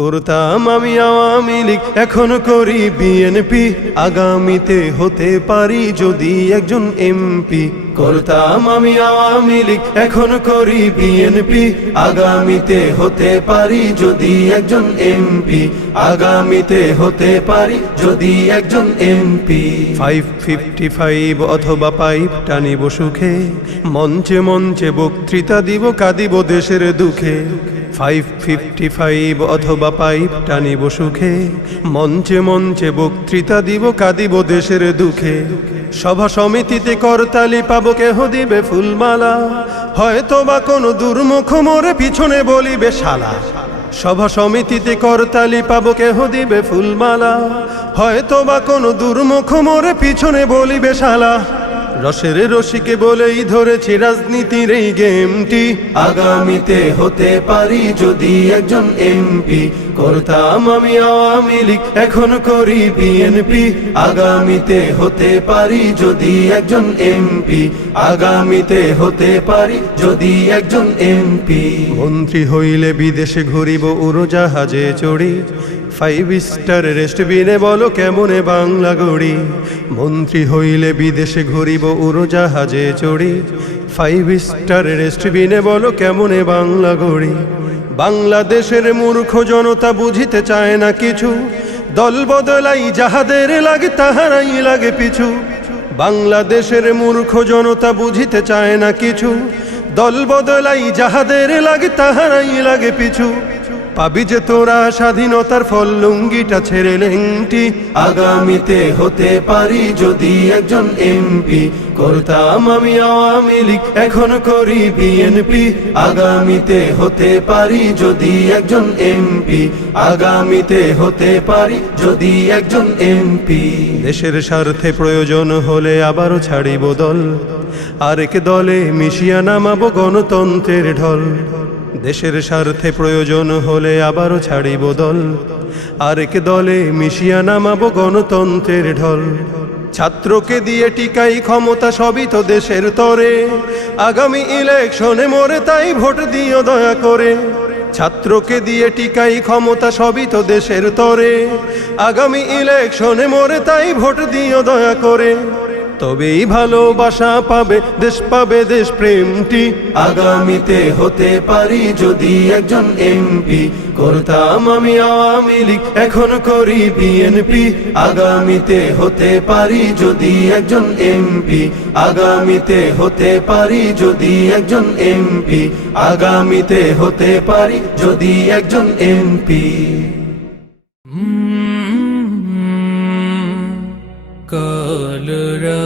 করতাম আমি আওয়ামী লীগ, এখন করি বিএনপি, আগামীতে হতে পারি যদি একজন এমপি। করতাম আমি আওয়ামী লীগ, এখন করি বিএনপি, আগামীতে হতে পারি যদি একজন এমপি, আগামীতে হতে পারি যদি একজন এমপি। 555 অথবা পাইপ টানিব সুখে, মঞ্চে মঞ্চে বক্তৃতা দিব, কাঁদিব দেশের দুঃখে। 555 অথবা পাইপ টানিব সুখে, মঞ্চে মঞ্চে বক্তৃতা দিব, কাঁদিব দেশের দুঃখে। সভা সমিতিতে করতালি পাবো, কেহ দিবে ফুলমালা, হয়তো বা কোনো দুর্মুখ মোরে পিছনে বলিবে শালা। সভা সমিতিতে করতালি পাবো, কেহ দিবে ফুলমালা, হয়তো বা কোনো দুর্মুখ মোরে পিছনে বলিবে শালা। রসের রসিকে বলেই ধরেছি রাজনীতির এই গেমটি, আগামীতে হতে পারি যদি একজন এমপি। করতাম আমি আওয়ামী লীগ, এখন করি বিএনপি, আগামীতে হতে পারি যদি একজন এমপি, আগামীতে হতে পারি যদি একজন এমপি। মন্ত্রী হইলে বিদেশে ঘুরিব উড়োজাহাজে চড়ি, 5 স্টার রেস্টবিনে বলো কেমনে বাংলা গড়ি। মন্ত্রী হইলে বিদেশে ঘুরিব উড়োজাহাজে চড়ি, 5 স্টার রেস্টবিনে বলো কেমনে বাংলা গড়ি। বাংলাদেশের মূর্খ জনতা বুঝিতে চায় না কিছু, দল বদলাই যাহাদের লাগে তাহারাই লাগে পিছু। বাংলাদেশের মূর্খ জনতা বুঝিতে চায় না কিছু, দল বদলাই যাহাদের লাগে তাহারাই লাগে পিছু। পাবি যে তোরা স্বাধীনতার ফল, লুঙ্গিটা ছেড়ে লেংটি, আগামীতে হতে পারি যদি একজন এমপি। করতাম আমি আওয়ামী লীগ, এখন করি বিএনপি, আগামীতে হতে পারি যদি একজন এমপি, আগামীতে হতে পারি যদি একজন এমপি। দেশের স্বার্থে প্রয়োজন হলে আবারও ছাড়িব দল, আরেক দলে মিশিয়া নামাবো গণতন্ত্রের ঢল। দেশের স্বার্থে প্রয়োজন হলে আবারও ছাড়িব দল, আরেক দলে মিশিয়া নামাবো গণতন্ত্রের ঢল। ছাত্রকে দিয়ে টিকাই ক্ষমতা, সবই তো দেশের তরে, আগামী ইলেকশনে মোরে তাই ভোট দিও দয়া করে। ছাত্রকে দিয়ে টিকাই ক্ষমতা, সবই তো দেশের তরে, আগামী ইলেকশনে মোরে তাই ভোট দিও দয়া করে। তবেই ভালোবাসা পাবে দেশ, পাবে দেশ প্রেমটি, আগামীতে হতে পারি যদি একজন এমপি। করতাম আমি আওয়ামী লীগ, এখন করি বিএনপি, আগামীতে হতে পারি যদি একজন এমপি, আগামীতে হতে পারি যদি একজন এমপি, আগামীতে হতে পারি যদি একজন এমপি। কালরা